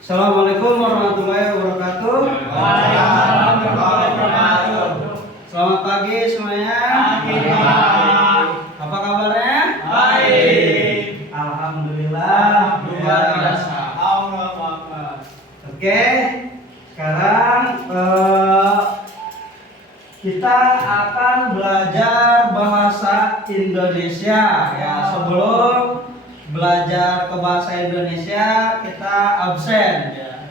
Assalamualaikum warahmatullahi wabarakatuh. Waalaikumsalam warahmatullahi wabarakatuh. Selamat pagi semuanya. Pagi, Pak. Apa kabarnya? Baik. Alhamdulillah. Luar biasa. Allah Akbar. Oke. Sekarang kita akan belajar bahasa Indonesia ya. Sebelum belajar ke bahasa Indonesia kita absen ya.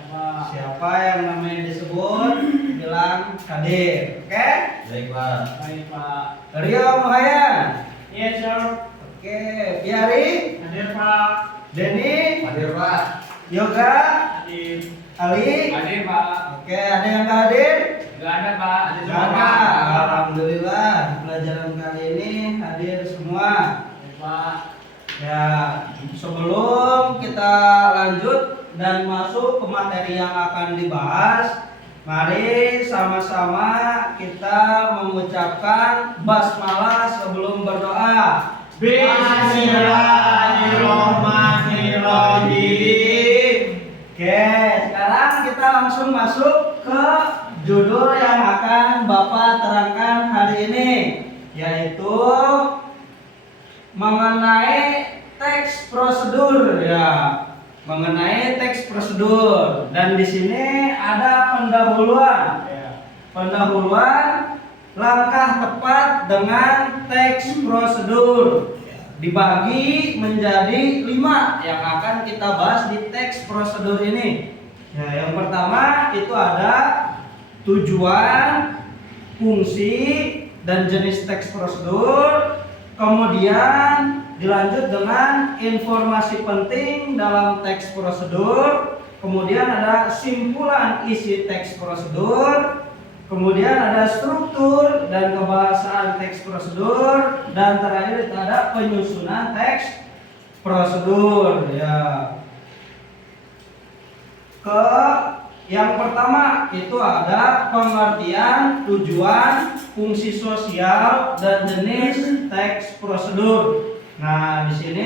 Siapa yang namanya disebut bilang hadir. Oke? Baik, Pak. Baik, Pak. Rio Muhayan. Yes, sir. Oke, Piari, Hadir, Pak. Denny, Hadir, Pak. Yoga, Hadir. Ali. Hadir, Pak. Oke, ada yang nggak hadir? Enggak ada, Pak. Hadir Nggak semua, ada. Pak. Alhamdulillah, pelajaran kali ini hadir semua. Baik, Pak. Ya, sebelum kita lanjut dan masuk ke materi yang akan dibahas, mari sama-sama kita mengucapkan basmalah sebelum berdoa. Bismillahirrahmanirrahim. Oke, sekarang kita langsung masuk ke judul yang akan Bapak terangkan hari ini, yaitu mengenai teks prosedur ya. Mengenai teks prosedur, dan di sini ada pendahuluan. Pendahuluan langkah tepat dengan teks prosedur dibagi menjadi 5 yang akan kita bahas di teks prosedur ini. Ya, yang pertama itu ada tujuan, fungsi, dan jenis teks prosedur. Kemudian dilanjut dengan informasi penting dalam teks prosedur. Kemudian ada simpulan isi teks prosedur. Kemudian ada struktur dan kebahasaan teks prosedur, dan terakhir ada penyusunan teks prosedur ya. Yang pertama itu ada pengertian, tujuan, fungsi sosial, dan jenis teks prosedur. Nah, di sini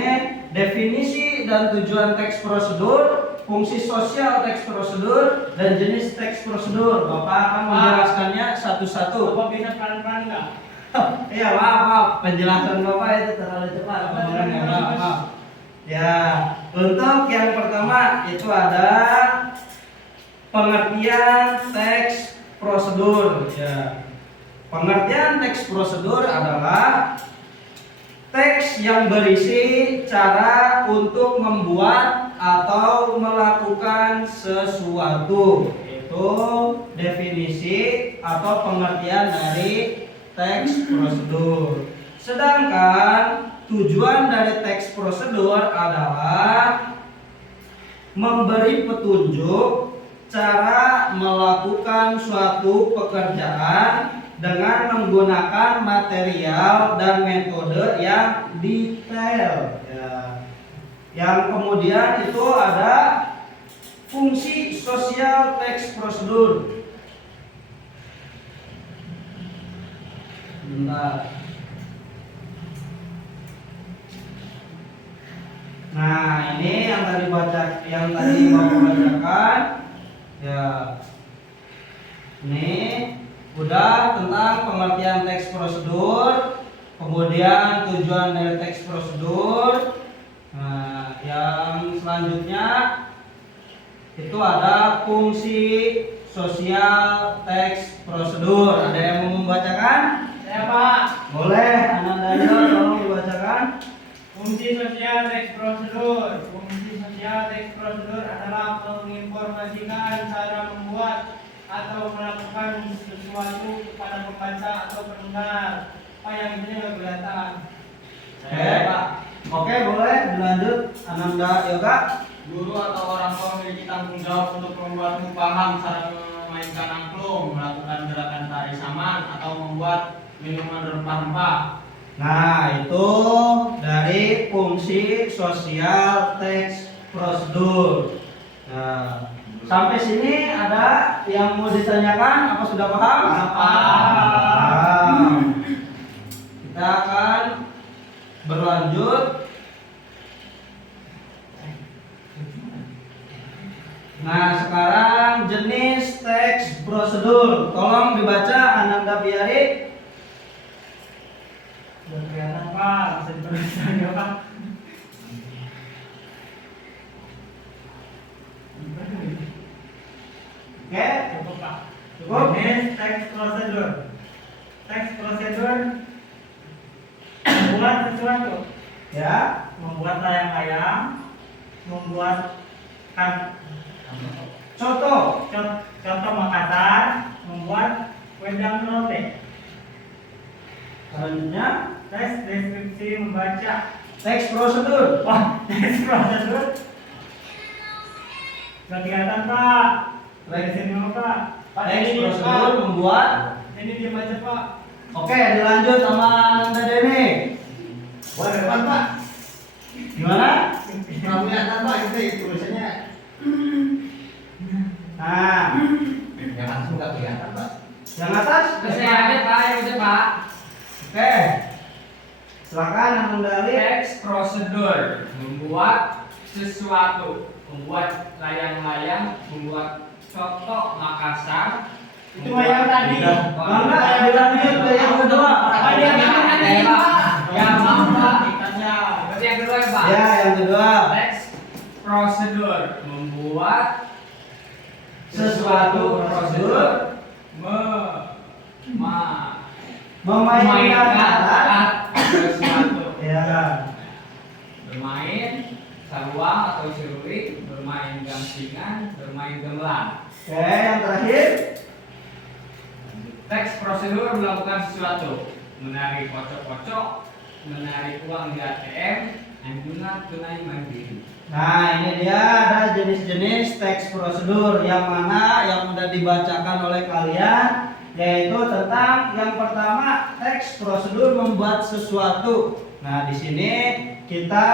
definisi dan tujuan teks prosedur, fungsi sosial teks prosedur, dan jenis teks prosedur. Bapak akan menjelaskannya satu-satu. Bapak bisa pelan-pelan enggak? Iya, maaf, penjelasan Bapak itu terlalu cepat. Maaf. Ya, untuk yang pertama itu ada pengertian teks prosedur ya. Pengertian teks prosedur adalah teks yang berisi cara untuk membuat atau melakukan sesuatu. Itu definisi atau pengertian dari teks prosedur. Sedangkan tujuan dari teks prosedur adalah memberi petunjuk cara melakukan suatu pekerjaan dengan menggunakan material dan metode yang detail ya. Yang kemudian itu ada fungsi sosial teks prosedur. Bentar. Nah, ini yang tadi Bapak bacakan ya. Ini udah tentang pengertian teks prosedur, kemudian tujuan dari teks prosedur. Nah, yang selanjutnya itu ada fungsi sosial teks prosedur. Ada yang mau membacakan? Ya, Pak. Boleh, Ananda tolong dibacakan. Fungsi sosial teks prosedur. Fungsi sosial teks prosedur adalah menginformasikan cara membuat atau melakukan sesuatu kepada pembaca atau pendengar. Pak, yang ini nggak kelihatan. Oke, Pak. Oke, boleh dilanjut. Ananda Yoga. Guru atau orang tua memiliki tanggung jawab untuk membuatmu paham cara memainkan angklung, melakukan gerakan tari saman, atau membuat minuman rempah-rempah. Nah, itu dari fungsi sosial teks prosedur. Nah, sampai sini ada yang mau ditanyakan? Apa sudah paham? Paham. Kita akan berlanjut Nah, sekarang jenis teks prosedur. Tolong dibaca Ananda Biari. Udah kelihatan Pak, bisa dituliskan ya Pak. Oke, Cukup Pak. Cukup. Jenis teks prosedur. Teks prosedur membuat sesuatu, ya. membuat layang-layang, membuat Contoh. contoh Makassar, membuat wedang roti. Selanjutnya Teks deskripsi membaca. teks prosedur. Wah, teks prosedur. Gak kelihatan Pak. Dari sini dulu Pak. Pak, Teks ini, prosedur Pak. membuat. Ini diam aja Pak. Oke, dilanjut sama Ananda Deni. Wah, depan Pak. Gimana? Nggak kelihatan Pak, itu tulisannya. Nah, Yang langsung nggak kelihatan Pak. yang atas. Saya ada Pak, yang itu Pak. Oke. Silakan yang mendali. Teks prosedur membuat sesuatu, membuat layang-layang, membuat contoh Makassar. Itu mah yang tadi. Bangga ya, dilanjut ke yang kedua. Apa dia yang tadi Pak? Ya maaf Pak. Ikatnya. Berarti yang kedua ya Pak. Ya, yang kedua. Teks prosedur membuat Sesuatu prosedur memainkan alat. sesuatu. Ya. Bermain saluang atau seruling, bermain gangsingan, bermain gamelan. Oke, yang terakhir. Teks prosedur melakukan sesuatu, menarik kocok-kocok, menarik uang di ATM, anjungan tunai mandiri. Nah, ini dia ada jenis-jenis teks prosedur yang mana yang sudah dibacakan oleh kalian, yaitu tentang yang pertama teks prosedur membuat sesuatu. Nah, di sini kita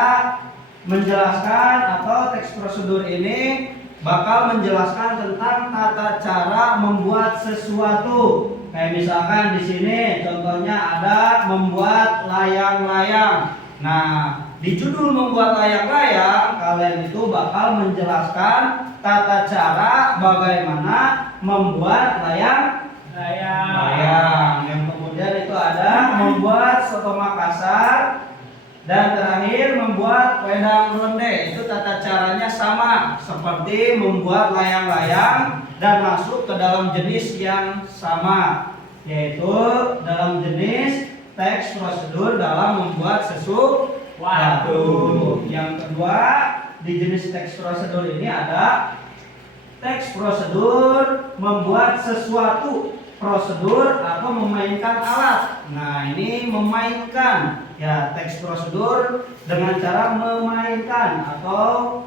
menjelaskan atau teks prosedur ini bakal menjelaskan tentang tata cara membuat sesuatu. Kayak misalkan di sini contohnya ada membuat layang-layang. Nah, di judul membuat layang-layang kalian itu bakal menjelaskan tata cara bagaimana membuat layang. Yang kemudian itu ada membuat soto Makassar. Dan terakhir membuat wedang ronde. Itu tata caranya sama seperti membuat layang-layang dan masuk ke dalam jenis yang sama, yaitu dalam jenis teks prosedur dalam membuat sesuatu. Yang kedua, di jenis teks prosedur ini ada teks prosedur membuat sesuatu, prosedur atau memainkan alat. Nah, ini memainkan. Ya, teks prosedur dengan cara memainkan atau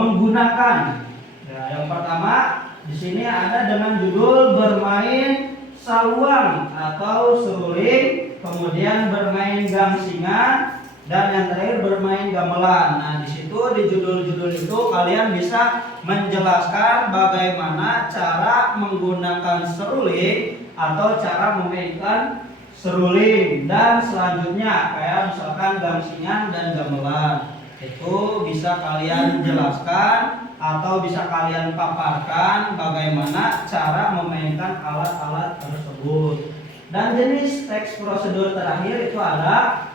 menggunakan. Ya, yang pertama di sini ada dengan judul bermain saluang atau seruling, kemudian bermain gangsingan, dan yang terakhir bermain gamelan. Nah, di situ di judul-judul itu kalian bisa menjelaskan bagaimana cara menggunakan seruling atau cara memainkan seruling, dan selanjutnya kayak misalkan gangsingan dan gamelan itu bisa kalian jelaskan atau bisa kalian paparkan bagaimana cara memainkan alat-alat tersebut. Dan jenis teks prosedur terakhir itu ada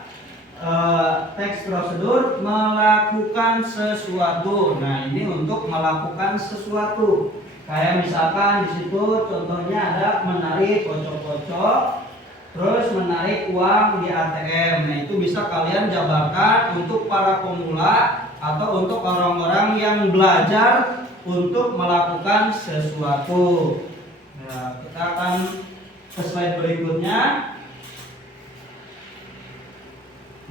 teks prosedur melakukan sesuatu. Nah, ini untuk melakukan sesuatu. Kayak misalkan di situ contohnya ada menarik kocok-kocok, terus menarik uang di ATM. Nah, itu bisa kalian jabarkan untuk para pemula atau untuk orang-orang yang belajar untuk melakukan sesuatu. Nah, kita akan ke slide berikutnya.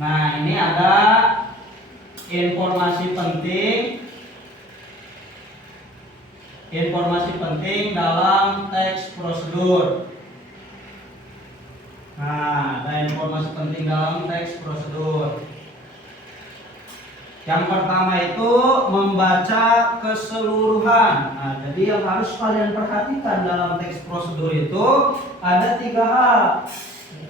Nah, ini ada informasi penting. Informasi penting dalam teks prosedur. Nah, ada informasi penting dalam teks prosedur. Yang pertama itu membaca keseluruhan. Nah, jadi yang harus kalian perhatikan dalam teks prosedur itu ada 3 hal.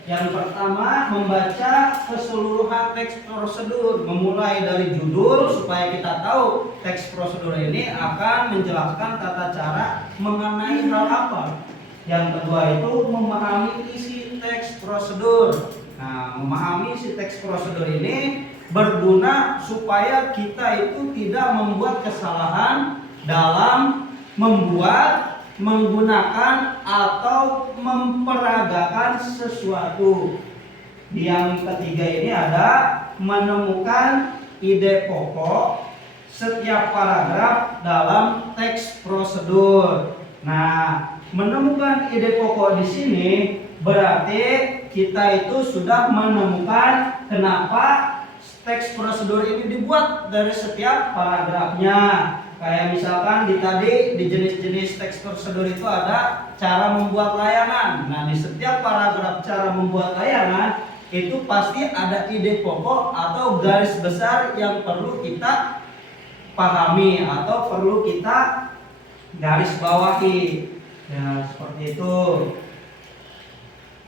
Yang pertama, membaca keseluruhan teks prosedur, memulai dari judul supaya kita tahu teks prosedur ini akan menjelaskan tata cara mengenai hal apa. Yang kedua itu memahami isi teks prosedur. Nah, memahami isi teks prosedur ini berguna supaya kita itu tidak membuat kesalahan dalam membuat, menggunakan atau memperagakan sesuatu. Yang ketiga ini ada menemukan ide pokok setiap paragraf dalam teks prosedur. Nah, menemukan ide pokok di sini berarti kita itu sudah menemukan kenapa teks prosedur ini dibuat dari setiap paragrafnya. Kayak misalkan di jenis-jenis teks prosedur itu ada cara membuat layangan. Nah, di setiap paragraf cara membuat layangan itu pasti ada ide pokok atau garis besar yang perlu kita pahami atau perlu kita garis bawahi. Ya, seperti itu.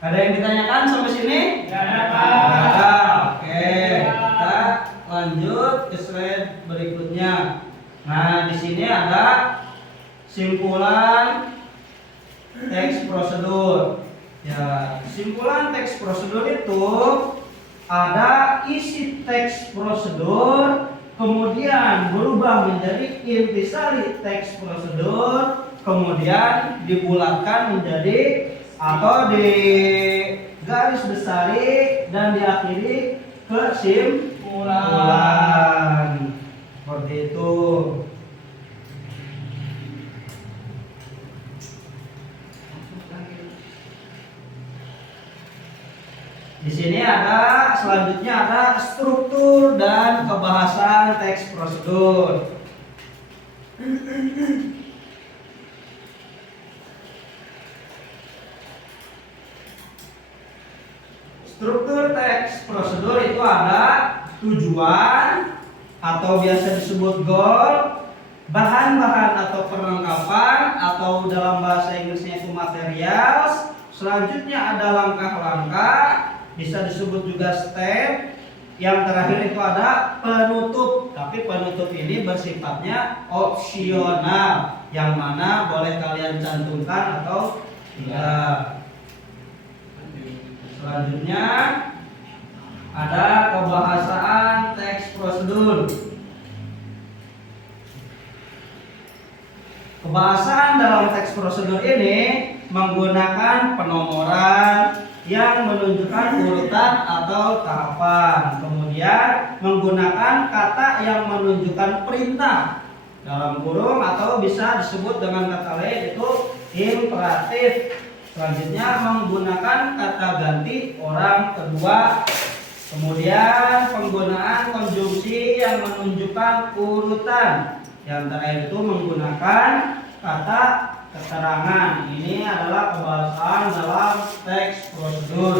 Ada yang ditanyakan sampai sini? Tidak ada, Pak. Ada. Oke, kita lanjut ke slide berikutnya. Nah, di sini ada simpulan teks prosedur. Ya, simpulan teks prosedur itu ada isi teks prosedur, kemudian berubah menjadi intisari teks prosedur, kemudian dibulatkan menjadi atau di garis besari dan diakhiri kesimpulan. Seperti itu. Di sini ada selanjutnya ada struktur dan kebahasan teks prosedur. Struktur teks prosedur itu ada tujuan atau biasa disebut goal, bahan-bahan atau perlengkapan atau dalam bahasa Inggrisnya itu materials. Selanjutnya ada langkah-langkah, bisa disebut juga step. Yang terakhir itu ada penutup, tapi penutup ini bersifatnya opsional, yang mana boleh kalian cantumkan atau tidak. Selanjutnya ada kebahasaan teks prosedur. Kebahasaan dalam teks prosedur ini menggunakan penomoran yang menunjukkan urutan atau tahapan. Kemudian menggunakan kata yang menunjukkan perintah dalam kurung atau bisa disebut dengan kata lain itu imperatif. Selanjutnya menggunakan kata ganti orang kedua. Kemudian penggunaan konjungsi yang menunjukkan urutan. Yang terakhir itu menggunakan kata keterangan. Ini adalah kebahasaan dalam teks prosedur.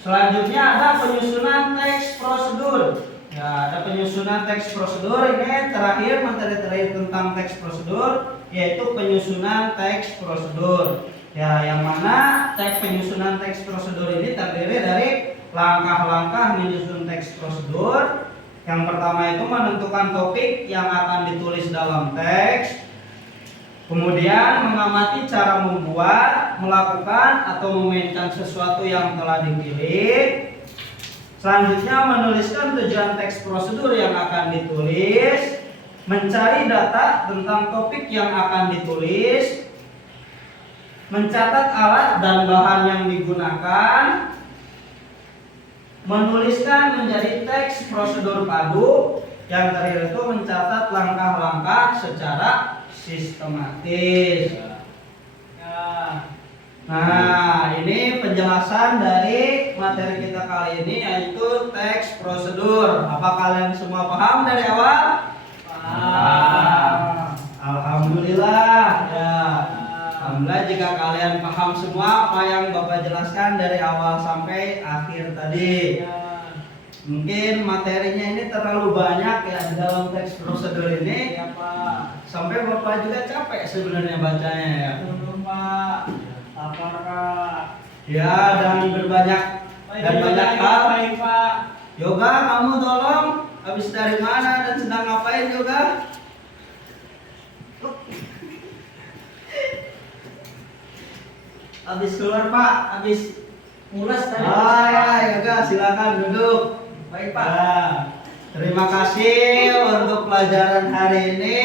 Selanjutnya ada penyusunan teks prosedur. Ya, ada penyusunan teks prosedur. Ini terakhir materi terakhir tentang teks prosedur, yaitu penyusunan teks prosedur. Ya, yang mana penyusunan teks prosedur ini terdiri dari langkah-langkah menyusun teks prosedur. Yang pertama itu menentukan topik yang akan ditulis dalam teks. Kemudian mengamati cara membuat, melakukan atau memainkan sesuatu yang telah dipilih. Selanjutnya menuliskan tujuan teks prosedur yang akan ditulis, mencari data tentang topik yang akan ditulis, mencatat alat dan bahan yang digunakan, menuliskan menjadi teks prosedur padu. Yang terakhir itu mencatat langkah-langkah secara sistematis. Nah, ini penjelasan dari materi kita kali ini, yaitu teks prosedur. Apa kalian semua paham dari awal? Paham. Alhamdulillah. Ya. Alhamdulillah jika kalian paham semua apa yang Bapak jelaskan dari awal sampai akhir tadi. Mungkin materinya ini terlalu banyak ya di dalam teks prosedur ini. Ya Pak. Sampai Bapak juga capek sebenarnya bacanya ya. Betul Pak. Lapar Pak. Ya, dan banyak hal. Baik Pak. Yoga, kamu tolong habis dari mana dan sedang ngapain Yoga? Habis keluar Pak, habis mulas tadi. Ah ya, Yoga silakan duduk. Baik Pak. Ya, terima kasih untuk pelajaran hari ini.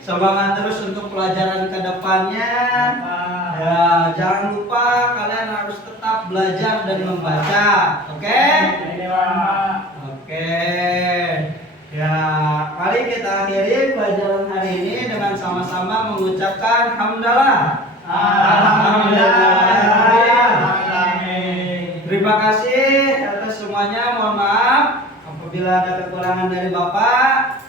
Semangat terus untuk pelajaran kedepannya. Pak. Ya, jangan lupa kalian harus tetap belajar dan membaca. Oke? Iya, Pak. Oke. Ya, mari kita akhiri pelajaran hari ini dengan sama-sama mengucapkan hamdalah. Terima kasih atas semuanya. Mohon maaf apabila ada kekurangan dari Bapak.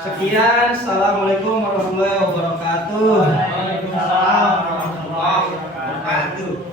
Sekian, assalamualaikum warahmatullahi wabarakatuh. Waalaikumsalam warahmatullahi wabarakatuh.